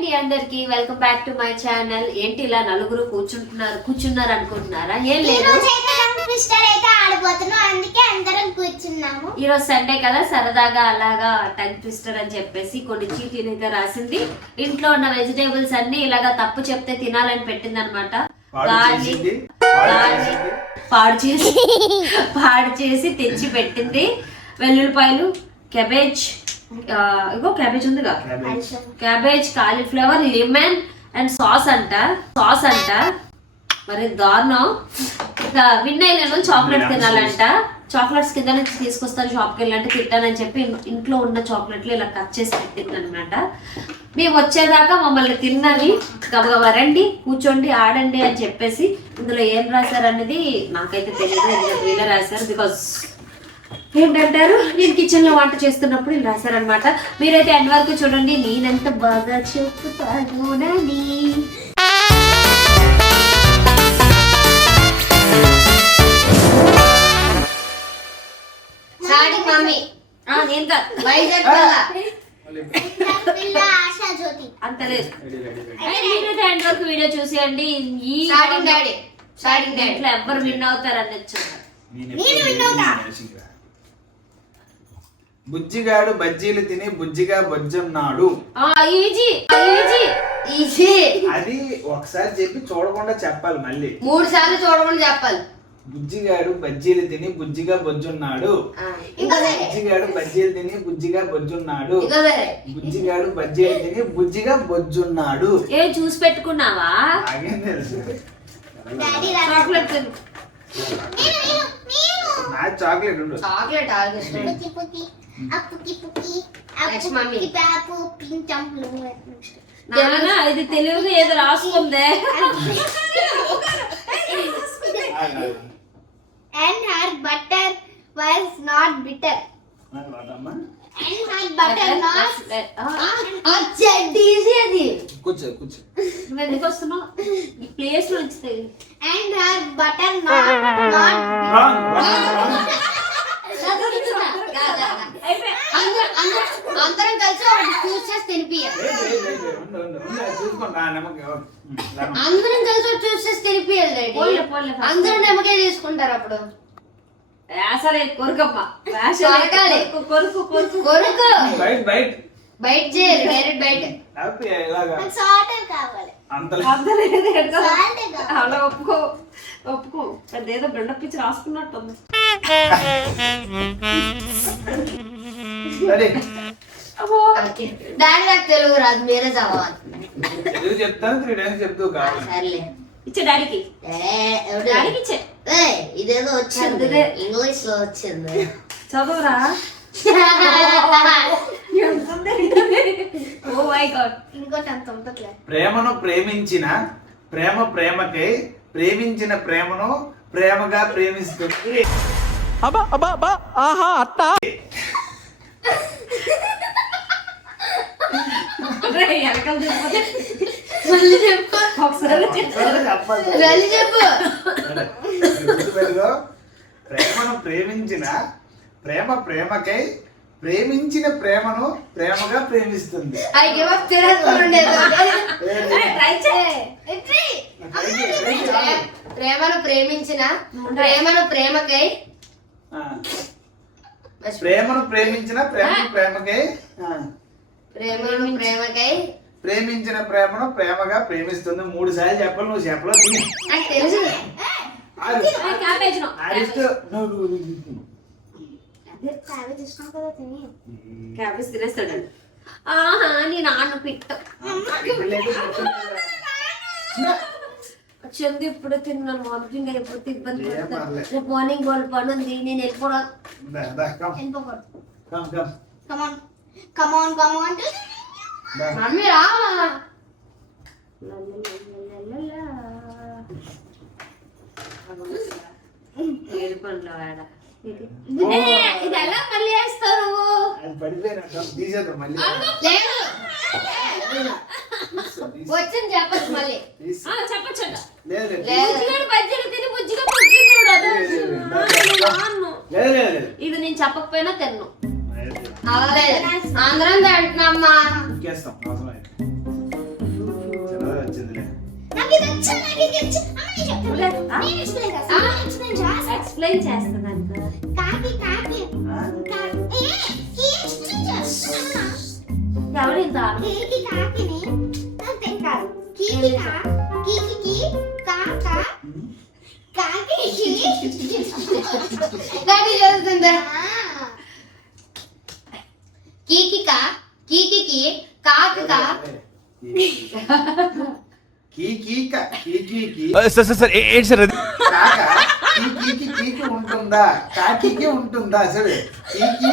అండి అందరికి welcome back to my channel. ఏంటి ఇలా నలుగురు కూర్చున్నారు అనుకుంటున్నారా? ఏం లేదు, ఈరోజు సండే కదా, సరదాగా అలాగా టంగ్ ట్విస్టర్ అని చెప్పేసి కొన్ని చీటీలు అయితే రాసింది. ఇంట్లో ఉన్న వెజిటేబుల్స్ అన్ని ఇలాగా తప్పు చెప్తే తినాలని పెట్టింది అనమాట. పాడు చేసి తెచ్చి పెట్టింది. వెల్లుల్లిపాయలు, క్యాబేజ్, ఇగో క్యాబేజ్ ఉందిగా, cabbage, cauliflower, lemon and sauce అంట. మరి దారుణం. ఇంకా విన్నైలను చాక్లెట్ తినాలంట. చాక్లెట్స్ కింద నుంచి తీసుకొస్తాను షాప్కి వెళ్ళంటే తింటానని చెప్పి ఇంట్లో ఉన్న చాక్లెట్లు ఇలా కట్ చేసి పెట్టింది అనమాట. మేము వచ్చేదాకా మమ్మల్ని తిన్నది గబగబా రండి కూర్చోండి ఆడండి అని చెప్పేసి. ఇందులో ఏం రాశారు అనేది నాకైతే తెలియదు, వీళ్ళే రాశారు. బికాస్ ఏంటంటారు, నేను కిచెన్ లో వంట చేస్తున్నప్పుడు ఇలా రాశారనమాట. మీరైతే ఎండ్ వరకు చూడండి, నేనెంత బాగా చెప్తానని. నేను అంత లేదు. మీరైతే ఎండ్ వరకు వీడియో చూసేయండి. ఈ ఇంట్లో ఎవ్వరు విన్ అవుతారని వచ్చారు. బుజ్జిగాడు బజ్జీలు తిని బుజ్జిగా బొజ్జున్నాడు. అది ఒకసారి చెప్పి చూడకుండా చెప్పాలి, మళ్ళీ 3 సార్లు చూడకుండా చెప్పాలి. బుజ్జిగాడు బజ్జీలు తిని బుజ్జిగా బొజ్జున్నాడు. బుజ్జిగాడు బజ్జీలు తిని బుజ్జిగా బొజ్జున్నాడు. బుజ్జిగాడు బజ్జీలు తిని బుజ్జిగా బొజ్జున్నాడు. ఏ చూసి పెట్టుకున్నావా? చాక్లెట్ ఉండు. ఇది తెలుగు ఏదో రాసుకుందే. And her butter was not bitter. And her butter not. కూర్చో నువ్వు ఎందుకు వస్తున్నావు? ఈ ప్లేస్ లో వచ్చింది. And her butter not. అందరం కలిసి చూస్ చేసి తినిపియాలి. అందరం కలిసి చూస్ చేసి తినిపియాలి. అందరూ నిమ్మకాయ తీసుకుంటారు. అప్పుడు అసలే కొరుకమ్మ కొరుకు బయట చేయాలి. డైరెక్ట్ బయట అలా ఒప్పుకో పెద్ద బిల్డప్ ఇచ్చి రాసుకున్నట్టుంది. డాడీ నాకు తెలుగు రాదు, మీరే చదవాలి. తెలుగు చెప్తాను, 3 times చెప్తూ కావాలి. సర్లే ఇచ్చే డాడీకి. డాడీకి ఇచ్చే. ఇదేదో వచ్చింది, ఇంగ్లీష్ లో వచ్చింది, చదువురా. Oh my God. ఇంకోటి అంత ఉంటట్లే. ప్రేమను ప్రేమించిన ప్రేమకై ప్రేమించిన ప్రేమను ప్రేమగా ప్రేమిస్తుంది. మళ్ళీ చెప్పు ఒకసారి. ప్రేమను ప్రేమించిన ప్రేమకై ప్రేమించిన ప్రేమను ప్రేమగా ప్రేమిస్తుంది. ప్రేమను ప్రేమించిన ప్రేమకై ప్రేమను ప్రేమించిన ప్రేమకై ప్రేమించిన ప్రేమను ప్రేమగా ప్రేమిస్తుంది. 3 సార్లు చెప్పాలి, నువ్వు చెప్పలో తెలుసు. క్యాబేజ్ తినేస్తాడు. ఆహా నీ నాన్న పిట్ట చందు ఇప్పుడు తిన్నాను. మార్నింగ్ ఎప్పుడు ఇబ్బంది పడతాను. రేపు మార్నింగ్ వాళ్ళ పని ఉంది, నేను వెళ్ళిపోవడం. మమ్మీ రా. ఏడుపండ్లో ఆడ ఇది ఎలా మళ్ళీ వేస్తారు? వచ్చింది చెప్పచ్చు, మళ్ళీ చెప్పచ్చు. ఇది నేను చెప్పకపోయినా తిన్ను. అందరం తింటున్నామ్మా. ఇది వచ్చా నాకు ఇది వచ్చా అమ్మ నేను ఎక్స్ప్లెయిన్ చేస్తా ఎక్స్ప్లెయిన్ చేస్తున్నాను కదా. కాకి కాకి ఏ ఎక్స్ప్లెయిన్ చేస్తున్నా ఎవరు ఇంత కీకి కాకిని అంతే కాదు కీకి కీకి కాక కాకి గడి చేస్తుందా కీకి కాక సార్ ఏంటి సార్ అది? కీకి ఉంటుందా? కాకి ఉంటుందా? సరే కీకి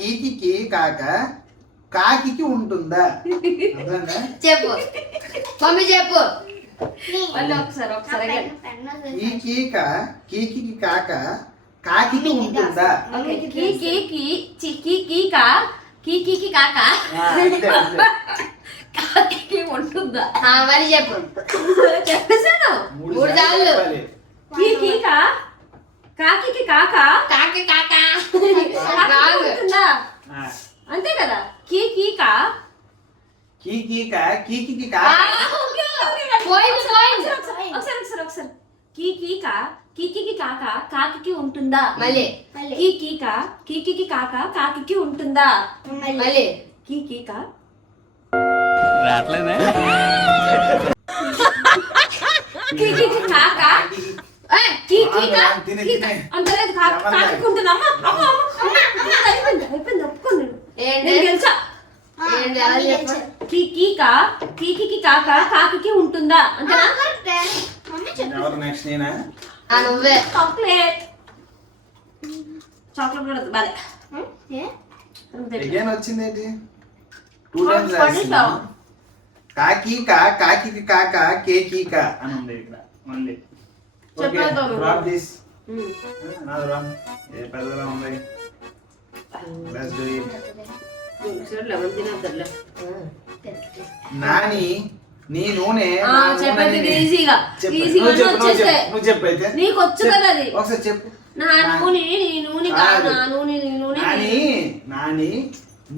కీకి కాక కాకి ఉంటుందా? అర్థమైందా? చెప్పు మమ్మీ చెప్పు మళ్ళీ ఒకసారి కీకి కాక కాకి ఉంటుందా? ఓకే కీకి కాక అంతే. కాకి ఉంటుందా? మరి చెప్పు చెప్పేసాను. మూడు సార్లు. చెప్పాలి. కాకి కాక కాకి కాక కాకి రాదు. ఉంటుందా? ఆ. అంతే కదా. కీకి కాక ఒకసారి కీకి కాక కాకి ఉంటుందా? మళ్ళీ కీకి కాక కాకి ఉంటుందా? మళ్ళీ కీకి రావట్లేదే? కాక అంతలేదు కాకి ఉంటుందా? అయిపోయింది ఒప్పుకోండి. ఏంటి? నేను గెలిచా. ఏంటి? అలా చెప్పు. కీకి కాక కాకి ఉంటుందా? అంతేనా? ఎవరు నెక్స్ట్ నేనా? నువ్వే చాక్లెట్ కూడా బాలే. అగైన్ వచ్చింది ఏంటి? 2 times రాసింది. కాకి కాక కేకీక అని ఉంది ఇక్కడ మళ్ళీ. ఓకే చెప్పలేదు. Drop this. నాది రామ్. ఏ పెద్దగా ఉంది. Let's do it. నాని నీ నూనె నా చెప్పండి నూనెని- ఈజీగా చెప్పు. ఈజీగా నువ్వు చెప్పు, నువ్వు వచ్చేస్తే చెప్పు, నువ్వు చెప్పు అయితే. నీకు వచ్చు కదా అది. ఒకసారి చెప్పు. నా నూనె నీ నూనె కాదు. నా నూనె నీ నూనె నాని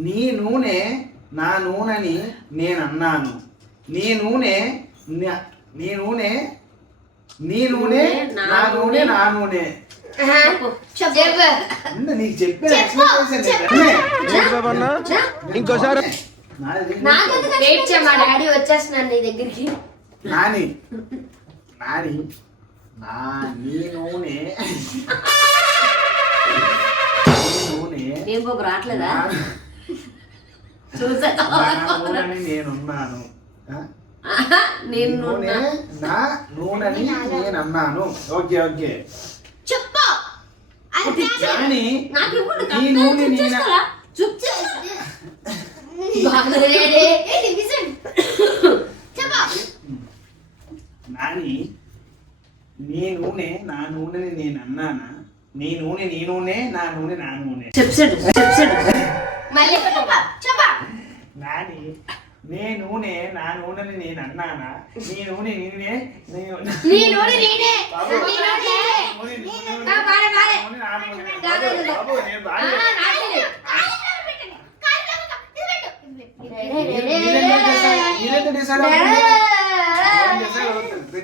నీ నూనె నా నూనెని నేను అన్నాను. నీ నూనె నీ నూనె నీ నూనె నా నూనె నా నూనె. చెప్పు ఉండు, నీకు చెప్పిన explanation ఏంటంటే, ఇంకోసారి వెయిట్ చేయ మా డాడీ వచ్చేస్తున్నాను నీ దగ్గరికి నాని నాని నా నీ నూనె నీ నూనె ఏం బాబు రావట్లేదా? నా చూసా నూనెని నేనున్నాను. నేను నూనె నా నూనెని నేను అన్నాను. ఓకే ఓకే చెప్పు నాని నాకు ఇప్పుడు నీ నూనె నేను చూసుకోరా? చూపు నాని నీ నూనె నా నూనెని నేను అన్నానా? నీ నూనె నీ నూనె నా నూనె నా నూనె. చెప్పాడు మళ్ళీ నాని నీ నూనె నా నూనెని నేను అన్నానా? నీ నూనె నేనే నీ నూనె నేనే బాబు, నీ నూనె నూనె నీ నేనే. నూనె బాలే, బాలే. నూనె నా నూనె. బాలే, బాలే. బాబు, నేను బాగా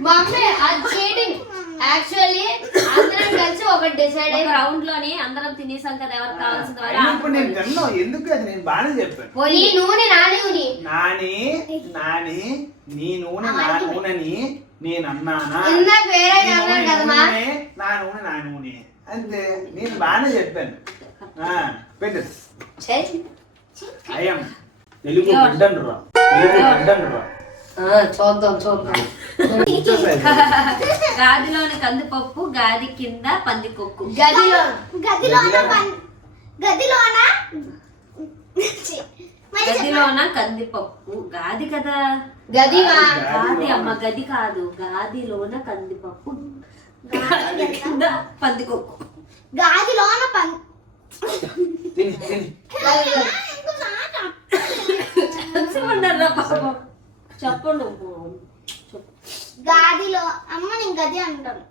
మమ్మీ అది చీటింగ్ యాక్చువల్లీ అందరం కలిసి ఒకటి డిసైడ్ ఒక రౌండ్ లోని అందరం తినేసాం కదా. ఎవరికి కావాల్సింది వాళ్ళు అయినప్పుడు నేను తిన్నాను. ఎందుకు అది నేను బాగానే చెప్పాను. నీ నూనె నా నూనె నాని నాని నీ నూనె నా నూనెని నేను అన్నానా? ఇందాక వేరే నీ నూనె అన్నాను కదమ్మా నూనె, నా నూనె నా నూనె అంతే. నేను బాగానే చెప్పాను. పెట్టు అయ్యం తెలుగు బిడ్డను రా, తెలుగు బిడ్డను రా. చూద్దాం గాదిలోని కందిపప్పు గాది కింద పందికొక్కు. గదిలో గదిలోన కందిపప్పు గాది కదా. గదివా గాది అమ్మ గది కాదు. గాదిలోన కందిపప్పు గాది కింద పందికొక్కు. గాదిలోన తిని తిని చెప్పండి పాపం చెప్పండి. గాదిలో అమ్మ నేను గది అంటాను.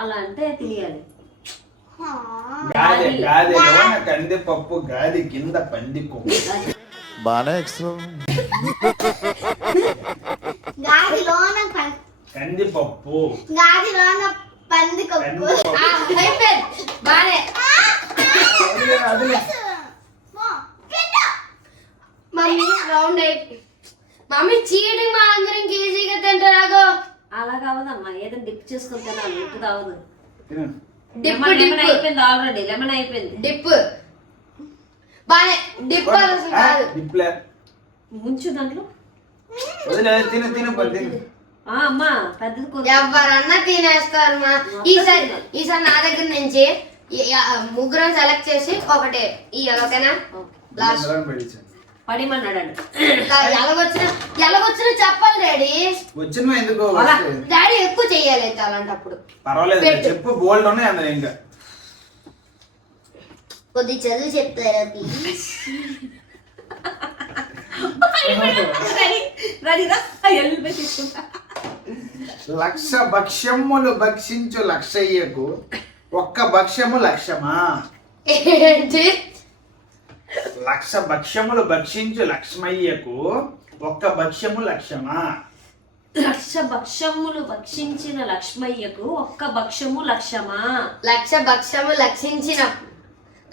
అలా అంటే తెలియాలి. గాది గాదిలోన కందిపప్పు, గాది కింద పందికొక్కు. బానే ఎక్స్ట్రా గాదిలోన కందిపప్పు, గాదిలోన పందికొక్కు. కందిపప్పు. అయిపోయింది బానే. అదిలే. మమ్మీ రౌండ్ అయిపోయి మమ్మీ చీటింగ్ మా అందరం ఈజీగా తింటారాగో. అలా కావదమ్మా, ఏదైనా డిప్ చేసుకొని తినాలి, ఉప్పు తాగదు. తిను. డిప్ లెమన్ డిప్ అయిపోయింది ఆల్రెడీ, లెమన్ అయిపోయింది. డిప్ బానే. డిప్ అసలు కాదు. డిప్లే. ముంచు దాంట్లో. వదిలే, తిను తిను పది తిను. అమ్మా పెద్దది ఎవరన్నా తినేస్తారు మా. ఈసారి నా దగ్గర నుంచి ముగ్గురం సెలెక్ట్ చేసి ఒకటే ఇయ్యాలి, ఓకేనా? లాస్ట్ అందరం పెట్టించు. పడిమన్నాడు. ఎలాగొచ్చినా చెప్పాలి డాడీ. వచ్చిన ఎందుకు డాడీ ఎక్కువ చెయ్యాలి అలాంటప్పుడు. పర్వాలేదు, పెట్టు. చెప్పు. బోల్డ్ ఉన్నాయి అందరు ఇంకా. కొద్ది చదువు చెప్తారా ప్లీజ్? తీసుకుంటా. లక్ష భక్ష్యములు భక్షించు లక్షయ్యకు ఒక్క భక్ష్యము లక్ష్యమా? ఏంటి? లక్ష భక్ష్యములు భక్షించు లక్ష్మయ్యకు ఒక్క భక్ష్యము లక్ష్యమా? లక్ష భక్ష్యములు భక్షించిన లక్ష్మయ్యకు ఒక్క భక్ష్యము లక్ష్యమా? లక్ష భక్ష్యము లక్షించిన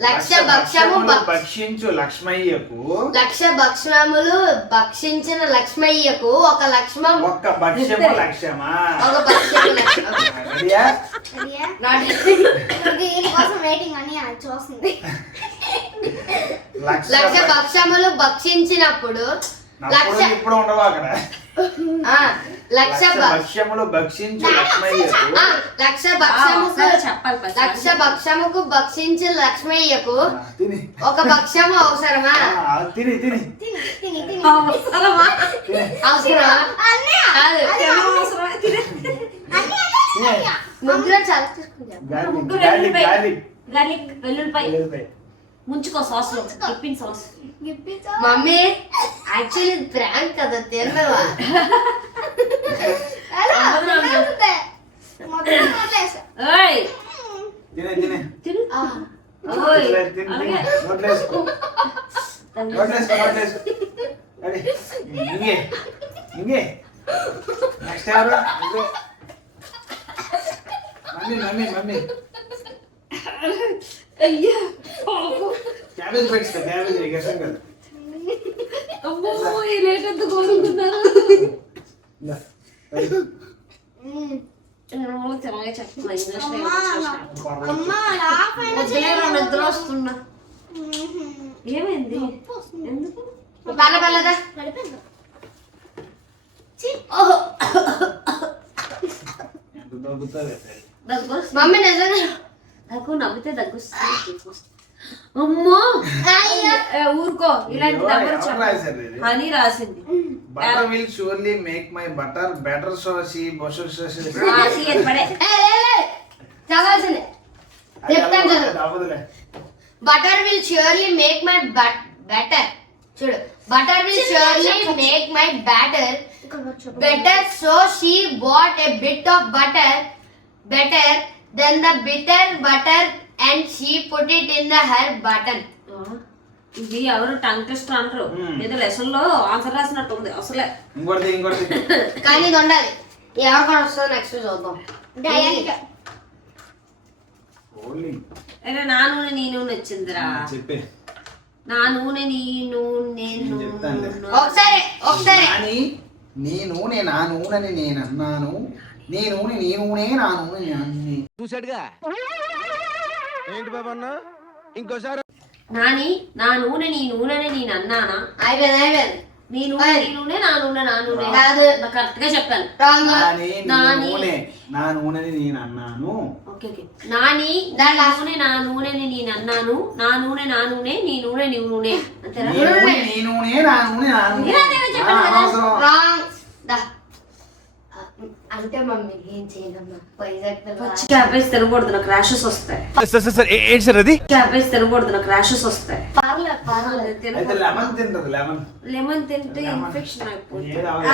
లక్ష భక్ష్యములు భక్షించు లక్ష్మయ్యకు లక్ష భక్ష్యములు భక్షించిన లక్ష్మయ్యకు ఒక లక్ష్మం ఒక్క భక్ష్యము లక్ష్యమా? ఒక భక్ష్యము లక్ష్యం. రెడీయా? దీనికోసం వెయిటింగ్ అని అది చూస్తుంది. లక్ష భక్ష్యములు భక్షించినప్పుడు లక్ష ఇప్పుడు ఉండవు అక్కడ. లక్ష భక్ష్యములు భక్షించు లక్ష్మయ్యకు లక్ష భక్ష్యముకు చెప్పాలి. లక్ష భక్ష్యముకు భక్షించిన లక్ష్మయ్యకు తిని. ఒక భక్ష్యము అవసరమా? తిని తిని తిని తిని తిని. అవసరమా? అవసరమా? కాదు. ముగ్గురు చాలా తీసుకుంటాం. గార్లిక్ గార్లిక్ వెల్లుల్లిపాయ ముంచుకో సాస్ లో, tiffin sauce. Mummy actually prank కదా, తిన్నవా? ఏయ్ తినే తినే తిను. ఓయ్ తిని అలాగే. నోట్లేసుకో నోట్లేసుకో. రెడీ? ఇంగే ఇంగే. నెక్స్ట్ ఎవరు? Mummy mummy mummy. అయ్యా క్యాబేజ్ పెట్టిస్తా. క్యాబేజ్ గెసం కదా. అమ్మో ఈ లేట్ ఎంత కోరుకున్నాను. ఇలా. ಚೆನ್ನಾಗಿ ಚೆಕ್ అమ్మ లాఫ్ అయినా నిద్ర వస్తున్నా. ఏమైంది? ఎందుకు? బాగా బల్లదా? ఎంత తగ్గుతుంది? దగ్గు మమ్మీ నిజంగా దగ్గు నవ్వితే దగ్గు వస్తుంది. అమ్మో ఊరుకో, ఇలాంటి దగ్గర రాశారు ఇది? హనీ రాసింది. Butter will surely make my butter better saucy. రాసి అది పడే. చదవాల్సిందే. చెప్తాను చదువు. అవ్వదులే. Butter will surely make my better. చూడు, butter will surely make my batter better, so she bought a bit of butter better than the bitter butter and she put it in her button. ఇది ఎవరు tongue test అంటారు. ఏదో lesson లో answer రాసినట్టు ఉంది అసలే. ఇంకోటి కానీ ఇది ఉండాలి. ఎవరు వస్తుందో నెక్స్ట్ చూద్దాం. అరే నా నూనె నీ నూనె వచ్చిందిరా. చెప్పే. నా నూనె నీ నూనె ఒకసారి నీ నూనె నా నూనెని నేను అన్నాను. నీ నూనె నీ నూనె నా నూనె నేను. చూసాడుగా ఏంటి బాబా అన్న ఇంకోసారి నాని నా నూనె నీ నూనెని నేను అన్నానా? అయిపోయింది. నీ నూనె నీ నూనె నా నూనె నా నూనె కాదు. కరెక్ట్ గా చెప్పాను. నా నూనెని నేను అన్నాను. Okay okay. నాని నా నూనె నా నూనెని నేను అన్నాను. నా నూనె నా నూనె నీ నూనె నీ నూనె అంతేనా? నీ నూనె నా నూనె నా నూనె. అనవసరం. అంటే మమ్మీ ఏం చేయదమ్మా. పచ్చి క్యాబేజ్ తినకూడదు, నాకు ర్యాషెస్ వస్తాయి. సార్ ఏంటి సార్ అది? క్యాబేజ్ తినకూడదు, నాకు ర్యాషెస్ వస్తాయి. అయితే లెమన్ తింటది. లెమన్ తింటే ఇన్ఫెక్షన్ అయిపోతుంది. ఏది అవ్వదు.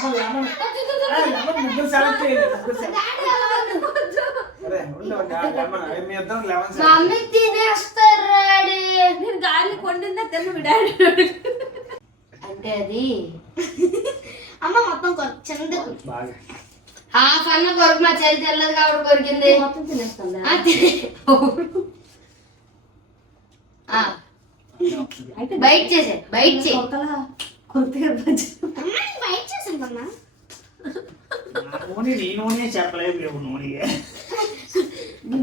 ముగ్గురు సెలెక్ట్ చేయండి. అరే ఉండు, మీ ఇద్దరం 11 select మమ్మీ తినేస్తారు డాడీ. నేను గాలి కొండిందా తెలు డాడీ అంటే అది అమ్మ మొత్తం చిన్నది బాగా హాఫ్ అన్న కొరకు మా చెల్లి తెల్లది కాబట్టి కొరికింది. మొత్తం తినేస్తాను ఆ, ఆ, అయితే బయట చేసే బయట చేయి. కొత్తగా వెయిట్ చేసాను అన్న. నా నూనె నీ నూనె చెప్పలేదు లేవు నూనె.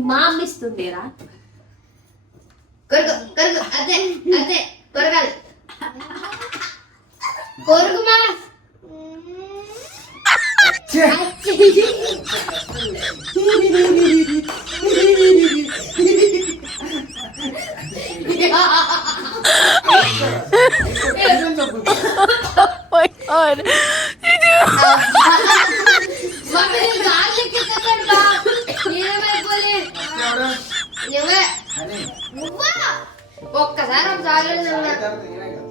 మా అమ్మ ఇస్తుందేరా కొరుకు కొరుకు అదే అదే కొరకాలి కొరుకుమా. మమ్మీ నేను గాలి ఎక్కిస్తాను బా. నేనేమైపోలే నువ్వే అని నువ్వా ఒక్కసారి ఒక చాక్లెట్ తిన్నా.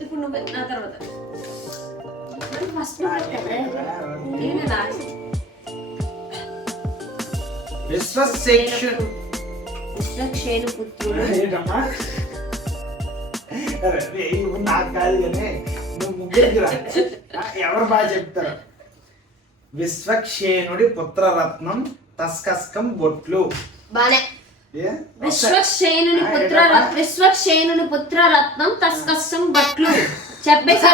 ఇప్పుడు నువ్వు నా తర్వాత ఫస్ట్ నేను విశ్వశేషుడు విశ్వక్షేణు పుత్రుడు ఏంటమ్మా? అరే, ఇవి నాకు కాదు కానీ నువ్వు ముగ్గురికి రా. ఎవరు బాగా చెప్తారు? విశ్వక్షేణుడి పుత్రరత్నం తస్కస్కం బొట్లు. బానే ఏ? విశ్వక్షేణుని పుత్ర విశ్వక్షేణుని పుత్ర రత్నం తస్కస్సం బట్లు చెప్పేసా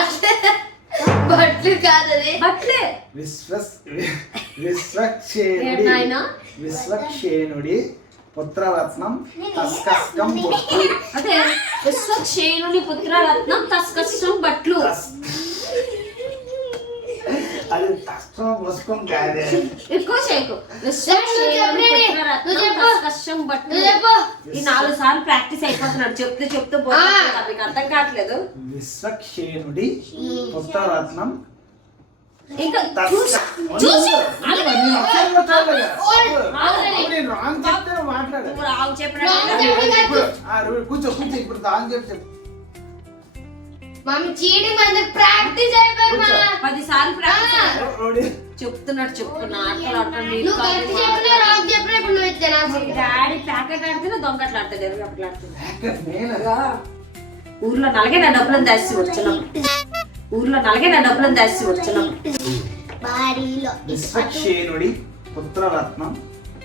బట్లు కాదు అది. బట్లే విశ్వక్షేణుడి నాయనా? విశ్వక్షేణుడి పుత్రరత్నం తస్కస్కం బొట్లు. అదే విశ్వక్షేణుని పుత్ర రత్నం తస్కస్సం బట్లు అది తస్కం పుస్తకం కాదే. ఎక్కువ చేయకు నువ్వు విశ్వక్షేణుని చెప్పు, పుత్ర రత్నం నువ్వు చెప్పు. తస్కస్సం బట్లు నువ్వు చెప్పు. ఈ 4 సార్లు ప్రాక్టీస్ అయిపోతున్నాడు చెప్తూ చెప్తూ పోతున్నాడు. మీకు అర్థం కావట్లేదు విశ్వక్షేణుడి పుత్రరత్నం ఇంకా తస్క- చూసి నేను అక్షరంలో చూడలేదు. నేను రాంగ్ చెప్తే నువ్వు మాట్లాడు. నువ్వు రావు రాంగ్ చెప్పినట్టు చెప్పు. ఇప్పుడు కూర్చో కూర్చో ఇప్పుడు రాంగ్ చెప్పు. మమ్మీ చీటింగ్ మంది ప్రాక్టీస్ అయిపోయి మా. 10 సార్లు ప్రాక్టీస్ రోడి. చెప్తున్నాడు చెప్తున్నా ఆటలు ఆడటం నువ్వు కరెక్ట్ చెప్పినా రాంగ్ చెప్పినా ఇప్పుడు నువ్వు ఇచ్చాను. డాడీ ప్యాకెట్ ఆడితేనే దొంగట్లు ఆడతాడు ఎవరు అట్లా ఆడుతుంది నేనగా ఊర్లో నలగే నా డబ్బులను దాచి వచ్చినాం ఊర్లో నలగే నా డబ్బులను దాచి వచ్చినాం బాడీలో విశ్వక్షేణుడి పుత్రరత్నం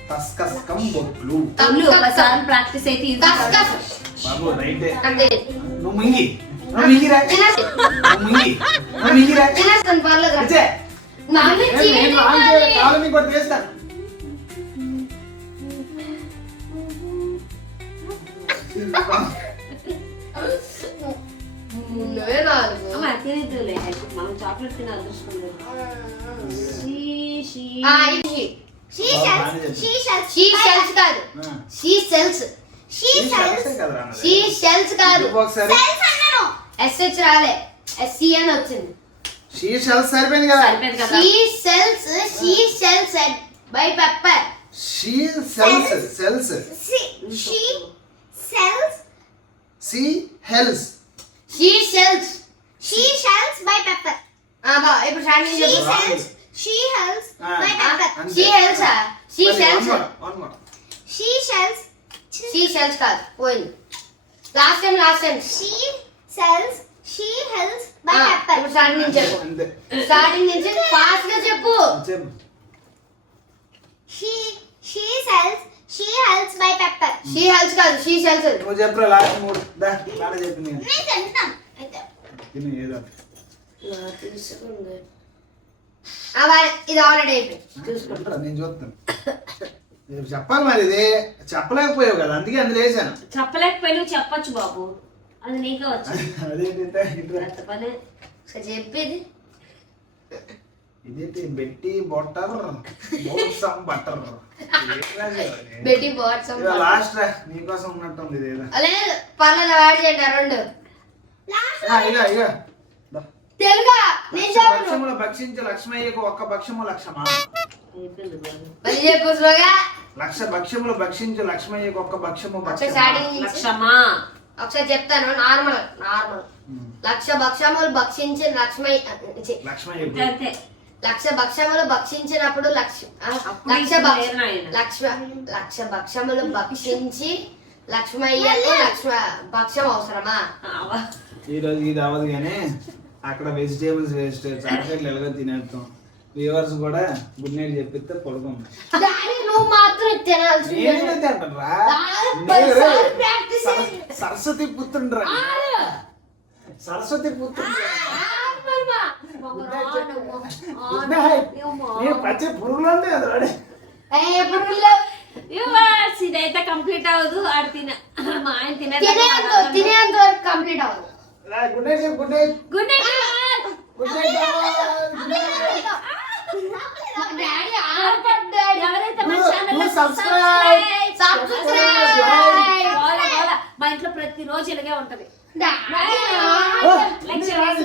తస్కస్కం బొట్లు. తమ్ముళ్ళు ఒకసారి ప్రాక్టీస్ అయితే ఇది బాబు రైటే. అంతే నువ్వు మింగి నువ్వు మింగిరా. నువ్వు మింగి నువ్వు మింగిరా. తినేస్తాను పర్లేదు. ఇచ్చే. మమ్మీ నేను చీటింగ్ రాంగ్ కాదు. చేయలేదు. కావాలి నీకు ఒకటి వేస్తాను. నువ్వే నాలుగు. తినేద్దులే మనం చాక్లెట్ తినే అదృష్టం లేదు ఆ, ఇది she sells she sells she sells కాదు ఆ. షీ సెల్స్ షీ సెల్స్ కదరా అన్నది. షీ సెల్స్ కాదు. నువ్వు ఒకసారి సెల్స్ అన్నాను. ఎస్హెచ్ రాలే ఎస్సి అని వచ్చింది. షీ షెల్స్ సరిపోయింది కదా. సరిపోయింది కదా she sells by pepper. She sells sells she sells sea hells. She sells. She sells by pepper. బా ఇప్పుడు స్టార్ట్ షీ చేసి sells she hells by pepper. She హెల్సా she sells she sells she sells కాదు పోయింది. Last time she sells she hells by pepper. ఇప్పుడు starting నుంచి చెప్పు. అంతే స్టార్టింగ్ నుంచి ఫాస్ట్ గా చెప్పు. చెప్పు. She sells she hells by pepper. She hells కాదు షీ సెల్స్. నువ్వు చెప్పురా లాస్ట్ 3 దా నాన్న చెప్పు. నేను నేను చెప్తాను అయితే. తిను ఏదో ఇది ఆల్రెడీ అయిపోయింది. చూసుకుంటా నేను చూస్తాను. నేను చెప్పాలి మరి ఇది చెప్పలేకపోయావు కదా అందుకే అందులో వేసాను. చెప్పలేకపోయినా చెప్పొచ్చు బాబు అది నీకే వచ్చింది అదేంటి అంత పనే ఒకసారి చెప్పేది ఇదేంటి బెట్టి బొట్టర్ బోట్సమ్ బట్టర్ బెట్టి బాట్స్ లాస్ట్ రా నీకోసం ఉన్నట్టుంది ఇదేదో. లేదు పర్లేదు వాడి చేయండి రెండు. ఇక ఇక తెలుగా నేను చెప్పను. భక్ష్యములు భక్షించే లక్ష్మయ్యకు ఒక్క భక్ష్యము లక్షమా. అయిపోయింది బాబు మళ్ళీ చెప్పు స్లోగా. లక్ష భక్ష్యములు భక్షించే లక్ష్మయ్యకు ఒక్క భక్ష్యము ఒకసారి భక్ష్యమా. స్టార్టింగ్ నుంచి లక్షమా ఒకసారి చెప్తాను. నార్మల్ లక్ష భక్షములు భక్షించి లక్ష్మయ్య లక్ష్మయ్యకు అంతే లక్ష భక్షములు భక్షించినప్పుడు లక్ష భక్షములు భక్షించి లక్ష్మయ్యకు భక్షం అవసరమా? ఈ రోజు ఇది అవ్వదు కానీ అక్కడ వెజిటేబుల్స్ వేస్ట్ చాక్లెట్లు ఎలాగో తినేస్తాం. వ్యూవర్స్ కూడా గుడ్ నైట్ చెప్పిస్తే పడుకోండి. డాడీ నువ్వు మాత్రం తినాల్సి సరస్వతి పుత్రుండ్రా, సరస్వతి పుత్రుడు. పచ్చే పురుగులు ఉంది అది. ఇదైతే కంప్లీట్ అవ్వదు. ఆడు మా ఆయన తినేంత వరకు కంప్లీట్ అవ్వదు. గుడ్ నైట్ చెప్పు. Good night. Good night. Good night. Daddy ఆపడ్డాడు. ఎవరైతే మన ఛానల్ సబ్స్క్రైబ్. మా ఇంట్లో ప్రతిరోజు ఇలాగే ఉంటది. డాడీ లైక్ చేయండి.